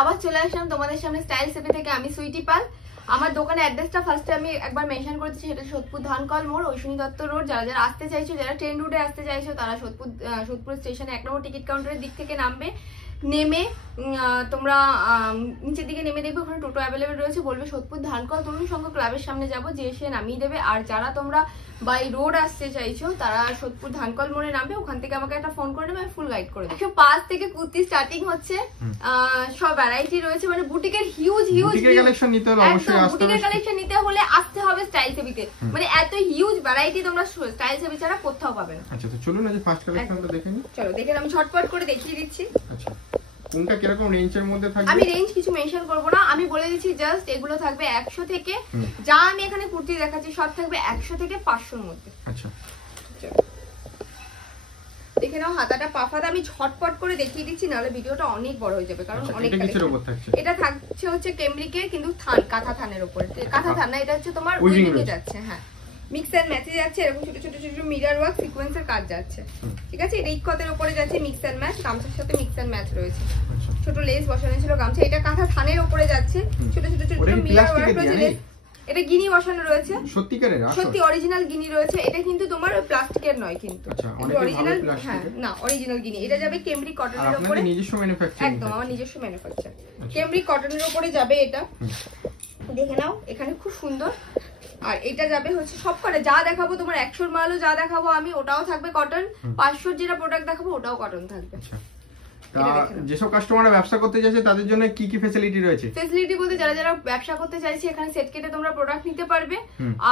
আবার চলে আসলাম তোমাদের সামনে স্টাইল সেপে থেকে। আমি সুইটি পাল। আমার দোকানের অ্যাড্রেসটা ফার্স্টে আমি একবার মেনশন করে দিচ্ছি, সেটা সোদপুর ধানকল মোড়, ঐশনী দত্ত রোড। যারা যারা আসতে চাইছো, যারা ট্রেন রুটে আসতে চাইছো, তারা সোদপুর স্টেশনে 1 নম্বর টিকিট কাউন্টারের দিক থেকে নামবে। নেমে তোমরা নিচের দিকে নেমে দেখবে ওখানে টোটো অ্যাভেলেবেল রয়েছে। বলবে সোদপুর ধানকল তরুণ সংঘ ক্লাবের সামনে যাবো, যে এসে নামিয়ে দেবে। আর যারা তোমরা বাই রোড আসতে চাইছো, তারা সোদপুর ধানকল মোড়ে নামবে, ওখান থেকে আমাকে একটা ফোন করে দেবে, আমি ফুল গাইড করে দেবো। 105 থেকে কুর্তি স্টার্টিং হচ্ছে, সব ভ্যারাইটি রয়েছে, মানে বুটিকের হিউজ কালেকশন নিতে হলে অবশ্যই আসতে হবে। বুটিকের কালেকশন নিতে হলে আসতে হবে স্টাইল সেবিতে, মানে এত হিউজ ভ্যারাইটি তোমরা স্টাইল সেবি ছাড়া কোথাও পাবে না। আচ্ছা, তো চলুন আজ ফার্স্ট কালেকশনটা দেখে নিই। চলো দেখে আমি ঝটপট করে দেখিয়ে দিচ্ছি। আচ্ছা, কোনটা কিরকম রেঞ্জের মধ্যে থাকবে? আমি রেঞ্জ কিছু মেনশন করব না, আমি বলে দিচ্ছি জাস্ট এগুলো থাকবে 100 থেকে, যা আমি এখানে কুর্তি দেখাচ্ছি সব থাকবে 100 থেকে 500 এর মধ্যে। আচ্ছা, দেখে নাও হাতাটা পাফাটা আমি ঝটপট করে দেখিয়ে দিচ্ছি, নাহলে ভিডিওটা অনেক বড় হয়ে যাবে, কারণ অনেক কিছুর উপর থাকছে। এটা থাকছে হচ্ছে কেমব্রিকের, কিন্তু থান কাঁথা থানের উপরে, কাঁথা থান না, এটা হচ্ছে তোমার উইভিং এ যাচ্ছে। হ্যাঁ, মিক্স এন্ড ম্যাচে যাচ্ছে, এরকম ছোট ছোট ছোট মিরর ওয়ার্ক সিকোয়েন্সের কাজ যাচ্ছে। ঠিক আছে, এটা ইকতের উপরে যাচ্ছে, মিক্স এন্ড ম্যাচ, গামছার সাথে মিক্স এন্ড ম্যাচ রয়েছে। ছোট লেস বসানো ছিল গামছা, এটা কাঁথা থানের উপরে যাচ্ছে, ছোট ছোট ছোট মিরর ওয়ার্ক রয়েছে। এটা গিনি বসানো রয়েছে, সত্যিকারের সত্যি অরিজিনাল গিনি রয়েছে। এটা কিন্তু তোমার প্লাস্টিকের নয়, কিন্তু অরিজিনাল, হ্যাঁ না অরিজিনাল গিনি। এটা যাবে কেমব্রিক কটনের উপরে, নিজস্ব ম্যানুফ্যাকচারিং, একদম আমার নিজস্ব ম্যানুফ্যাকচার। কেমব্রিক কটনের উপরে যাবে এটা, দেখে নাও এখানে খুব সুন্দর। আর এটা যাবে হচ্ছে সব করে যা দেখাবো তোমার 100 মালও যা দেখাবো আমি, ওটাও থাকবে কটন। 500 যেটা প্রোডাক্ট দেখাবো ওটাও কটন থাকবে। যেসব কাস্টমাররা ব্যবসা করতে চাইছে তাদের জন্য কি কি ফ্যাসিলিটি রয়েছে? ফ্যাসিলিটি বলতে যারা যারা ব্যবসা করতে চাইছে, এখানে সেট কেটে তোমরা প্রোডাক্ট নিতে পারবে,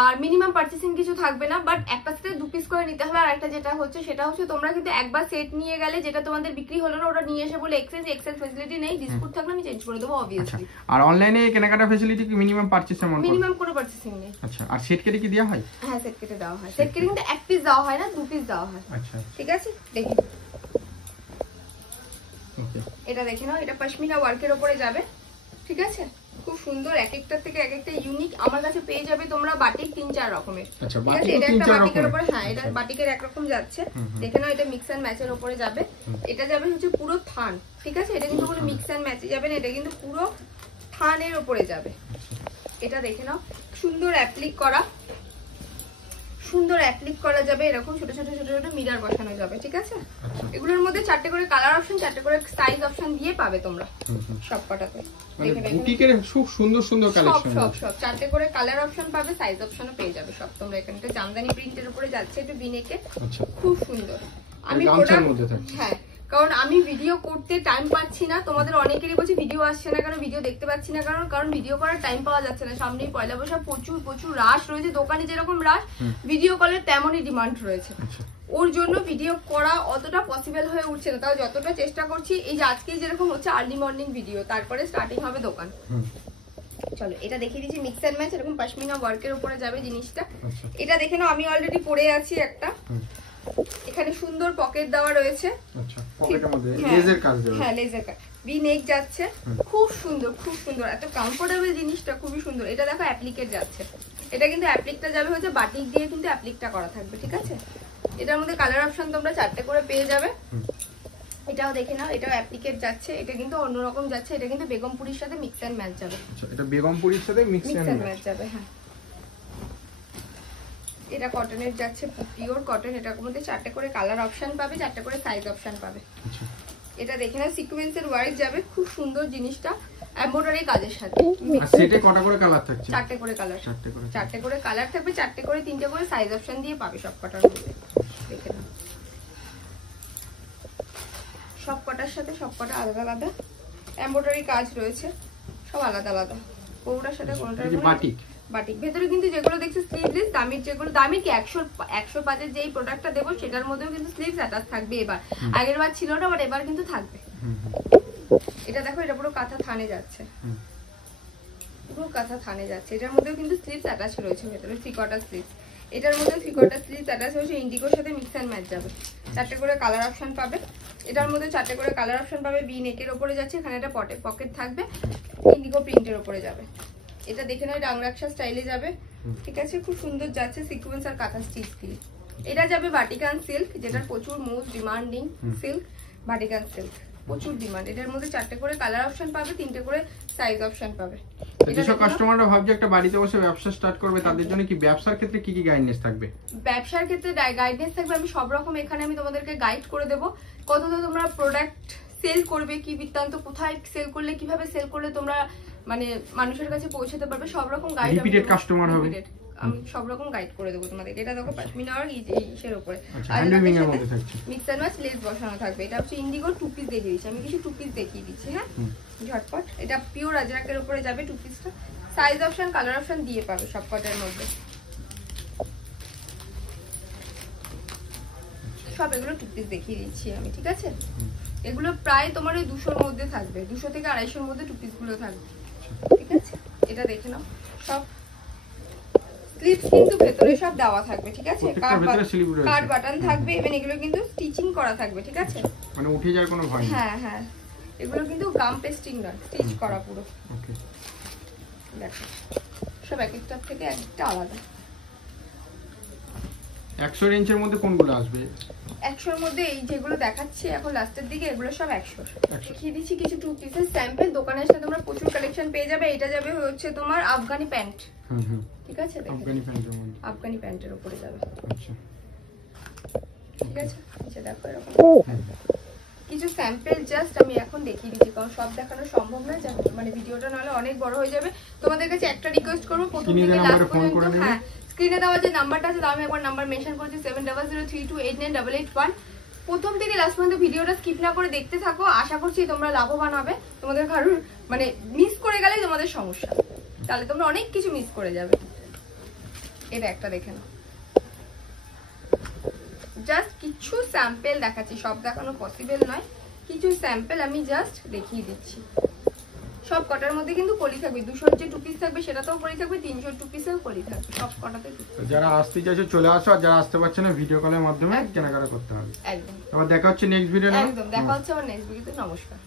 আর মিনিমাম পারচেসিং কিছু থাকবে না, বাট একটা সেটে 2 পিস করে নিতে হবে। আর একটা যেটা হচ্ছে সেটা হচ্ছে তোমরা কিন্তু একবার সেট নিয়ে গেলে যেটা তোমাদের বিক্রি হলো না, ওটা নিয়ে এসে বলে এক্সচেঞ্জ ফ্যাসিলিটি নেই, ডিসপুট থাকলে আমি চেঞ্জ করে দেবো অবভিয়াসলি। আর অনলাইনে কেনাকাটা ফ্যাসিলিটি কি মিনিমাম পারচেস এমন? মিনিমাম কোনো পারচেসিং নেই। আচ্ছা, আর সেট কেটে কি দেওয়া হয়? হ্যাঁ, সেট কেটে দেওয়া হয়। সেট কেটে কিন্তু 1 পিস দেওয়া হয় না, 2 পিস দেওয়া হয়। আচ্ছা, ঠিক আছে, দেখি এটা দেখে নাও, এটা পশমিনা ওয়ার্কের উপরে যাবে। ঠিক আছে, খুব সুন্দর, এক একটার থেকে এক একটা ইউনিক। আমার কাছে পেয়ে যাবে তোমরা বাটিক 3-4 রকমের। আচ্ছা, ঠিক আছে, এটা একটা বাটিকের উপরে, হ্যাঁ এটা বাটিকের একরকম যাচ্ছে। দেখে নাও, এটা মিক্স এন্ড ম্যাচের উপরে যাবে। এটা যাবে হচ্ছে পুরো থান। ঠিক আছে, এটা কিন্তু কোনো মিক্স এন্ড ম্যাচে যাবে না, এটা কিন্তু পুরো থানের উপরে যাবে। এটা দেখে নাও, সুন্দর অ্যাপ্লিক করা, সুন্দর অ্যাপ্লিক করা যাবে, এরকম ছোট ছোট ছোট ছোট মিরর বসানো যাবে। ঠিক আছে, এগুলোর মধ্যে 4টে করে কালার অপশন, 4টে করে সাইজ অপশন দিয়ে পাবে তোমরা সবকটাতে। বুটিকের খুব সুন্দর সুন্দর কালেকশন, সব 4টে করে কালার অপশন পাবে, সাইজ অপশনও পেয়ে যাবে সব তোমরা। এখানটা জামদানি প্রিন্টের উপরে যাচ্ছে, একটু বিনেকে, খুব সুন্দর। আমি হ্যাঁ, কারণ আমি ভিডিও করতে টাইম পাচ্ছি না, তোমাদের অনেকেরই বলছে ভিডিও আসছে না কারণ, ভিডিও দেখতে পাচ্ছি না কারণ ভিডিও করার টাইম পাওয়া যাচ্ছে না। সামনেই পয়লা বৈশাখ, প্রচুর রাশ রয়েছে দোকানে, যেরকম রাশ ভিডিও কলের তেমনই ডিমান্ড রয়েছে। ওর জন্য ভিডিও করা অতটা পসিবল হয়ে উঠছে না, তাও যতটা চেষ্টা করছি। এই যে আজকে যেরকম হচ্ছে আর্লি মর্নিং ভিডিও, তারপরে স্টার্টিং হবে দোকান। চলো এটা দেখিয়ে দিচ্ছি, মিক্স এন্ড ম্যাচ, এরকম পশমিনা ওয়ার্কের উপরে যাবে জিনিসটা। এটা দেখে নাও, আমি অলরেডি পরে আছি একটা, এখানে সুন্দর পকেট দেওয়া রয়েছে। আচ্ছা, পকেটের মধ্যে লেজার কাজ দেওয়া, হ্যাঁ লেজার কাজ, ভি নেক যাচ্ছে, খুব সুন্দর খুব সুন্দর, এত কমফোর্টেবল জিনিসটা, খুবই সুন্দর। এটা দেখো অ্যাপ্লিকেট যাচ্ছে, এটা কিন্তু অ্যাপ্লিকটা যাবে হচ্ছে বাটিক দিয়ে, কিন্তু অ্যাপ্লিকটা করা থাকবে। ঠিক আছে, এটার মধ্যে কালার অপশন তোমরা 4টে করে পেয়ে যাবে। এটাও দেখে নাও, এটাও অ্যাপ্লিকেট যাচ্ছে, এটা কিন্তু অন্যরকম যাচ্ছে, এটা কিন্তু বেগমপুরির সাথে মিক্স এন্ড ম্যাচ যাবে। আচ্ছা, এটা বেগমপুরির সাথে মিক্স এন্ড ম্যাচ যাবে। হ্যাঁ, এটা কটনের যাচ্ছে, পিওর কটন। এটার মধ্যে 4টে করে কালার অপশন পাবে, 4টে করে সাইজ অপশন পাবে। এটা দেখে নাও, সিকোয়েন্সের ওয়ার্ক যাবে, খুব সুন্দর জিনিসটা, এমব্রয়ডারি কাজের সাথে। আর সেটে কটা করে কালার থাকছে? 4টে করে কালার, 4টে করে কালার থাকবে, 4টে করে 3টে করে সাইজ অপশন দিয়ে পাবে সব কটার মধ্যে। দেখে নাও, সব কটার সাথে সব কটা আলাদা আলাদা এমব্রয়ডারি কাজ রয়েছে, সব আলাদা আলাদা, কোনটার সাথে কোনটার বাটিক। ভেতরে কিন্তু যেগুলো দেখছো স্লিভলেস, দামির যেগুলো, দামি কি 105-এর যেই প্রোডাক্টটা দেবো সেটার মধ্যেও কিন্তু স্লিভস অ্যাটাচ থাকবে। এবার আগের বার ছিল না, বাট এবার কিন্তু থাকবে। এটা দেখো, এটা পুরো কাঁথা থানে যাচ্ছে, পুরো কাঁথা থানে যাচ্ছে। এটার মধ্যেও কিন্তু স্লিভস অ্যাটাচ রয়েছে, ভেতরে 3/4 স্লিভস। এটার মধ্যে 3/4 স্লিভস অ্যাটাচ হয়েছে, ইন্ডিগোর সাথে মিক্স এন্ড ম্যাচ যাবে। 4টে করে কালার অপশন পাবে, এটার মধ্যে 4টে করে কালার অপশন পাবে। বি নেকের উপরে যাচ্ছে, এখানে একটা পকেট থাকবে, ইন্ডিগো প্রিন্টের উপরে যাবে। এটা দেখে নাও, ডাংরাকশা স্টাইলে যাবে। ঠিক আছে, খুব সুন্দর যাচ্ছে, সিকোয়েন্স আর কাঁথা স্টিচ দিয়ে। এটা যাবে ভাটিকান সিল্ক, যেটা প্রচুর most demanding silk, Vatican silk. প্রচুর ডিমান্ড। এটার মধ্যে 4টে করে কালার অপশন পাবে, 3টে করে সাইজ অপশন পাবে। যেসব কাস্টমাররা ভাবছে একটা বাড়িতে বসে ব্যবসা স্টার্ট করবে তাদের জন্য কি ব্যবসার ক্ষেত্রে কি কি গাইডেন্স থাকবে? ব্যবসার ক্ষেত্রে গাইডেন্স থাকবে, আমি সব রকম এখানে আমি তোমাদেরকে গাইড করে দেবো। কতটা তোমরা প্রোডাক্ট সেল করবে, কি বৃত্তান্ত, কোথায় সেল করলে, কিভাবে সেল করলে তোমরা মানে মানুষের কাছে পৌঁছাতে পারবে, সব রকম গাইড। রিপিটেড কাস্টমার হবে, আমি সব রকম গাইড করে দেবো তোমাদের। এটা দেখো পশমিনা আর ইসের উপরে, আর হ্যান্ডলুমিং এর মধ্যে থাকছে, মিক্স এন্ড ম্যাচ লেস বসানো থাকবে। এটা হচ্ছে ইন্ডিগো 2 পিস দেখিয়ে দিচ্ছি আমি, কিছু 2 পিস দেখিয়ে দিচ্ছি। হ্যাঁ ঝটপট, এটা পিওর আজরাকের উপরে যাবে 2 পিসটা। সাইজ অপশন কালার অপশন দিয়ে পাবে সব কটার মধ্যে। সব এগুলো 2 পিস দেখিয়ে দিচ্ছি আমি, ঠিক আছে? এগুলো প্রায় তোমার ওই 200-র মধ্যে থাকবে, 200 থেকে 250-র মধ্যে 2 পিস গুলো থাকবে, ঠিক আছে? এটা দেখে নাও। সব স্লিপস কিন্তু ভেতরে সব দেওয়া থাকবে, ঠিক আছে? কাট বাটন থাকবে, এবং এগুলো কিন্তু স্টিচিং করা থাকবে, ঠিক আছে? মানে উঠে যাওয়ার কোনো ভয় নেই। হ্যাঁ হ্যাঁ, এগুলো কিন্তু গাম পেস্টিং নয়, স্টিচ করা পুরো। ওকে, দেখো সব এক একটা থেকে একটা আলাদা। 100 রেঞ্জের মধ্যে কোনগুলো আসবে? 100-র মধ্যে এই যেগুলো দেখাচ্ছি এখন লাস্টের দিকে, এগুলো সব 100। দেখিয়ে দিচ্ছি কিছু 2 পিসের স্যাম্পল। দোকানে এসে তোমরা প্রচুর কালেকশন পেয়ে যাবে। এটা যাবে হচ্ছে তোমার আফগানি প্যান্ট, ঠিক আছে? আফগানি প্যান্টের মধ্যে, আফগানি প্যান্টের উপরে যাবে, আচ্ছা ঠিক আছে? আচ্ছা দেখো এরকম কিছু স্যাম্পল জাস্ট আমি এখন দেখিয়ে দিচ্ছি, কারণ সব দেখানো সম্ভব নয়, মানে ভিডিওটা নাহলে অনেক বড় হয়ে যাবে। তোমাদের কাছে একটা রিকোয়েস্ট করবো, প্রথম থেকে লাস্ট পর্যন্ত, হ্যাঁ স্ক্রিনে দেওয়া যে নাম্বারটা আছে, আমি একবার নাম্বার মেনশন করছি 7003289881। প্রথম থেকে লাস্ট পর্যন্ত ভিডিওটা স্কিপ না করে দেখতে থাকো, আশা করছি তোমরা লাভবান হবে। তোমাদের কারোর মানে মিস করে গেলেই তোমাদের সমস্যা, তাহলে তোমরা অনেক কিছু মিস করে যাবে। এটা একটা দেখে নাও, জাস্ট কিছু স্যাম্পল দেখাচ্ছি, সব দেখানো পসিবল নয়, কিছু স্যাম্পল আমি জাস্ট দেখিয়ে দিচ্ছি। সব কটার মধ্যে কিন্তু কলি থাকবে, 200-র যে 2 পিস থাকবে সেটাতেও কলি থাকবে, 300-র 2 পিসেও কলি থাকবে, সব কটাতে। যারা আসতে চাইছো চলে আসো, আর যারা আসতে পারছে না ভিডিও কলের মাধ্যমে কেনাকাটা করতে হবে। একদম। আবার দেখা হচ্ছে নেক্সট ভিডিও। একদম দেখা হচ্ছে আবার নেক্সট ভিডিওতে। নমস্কার।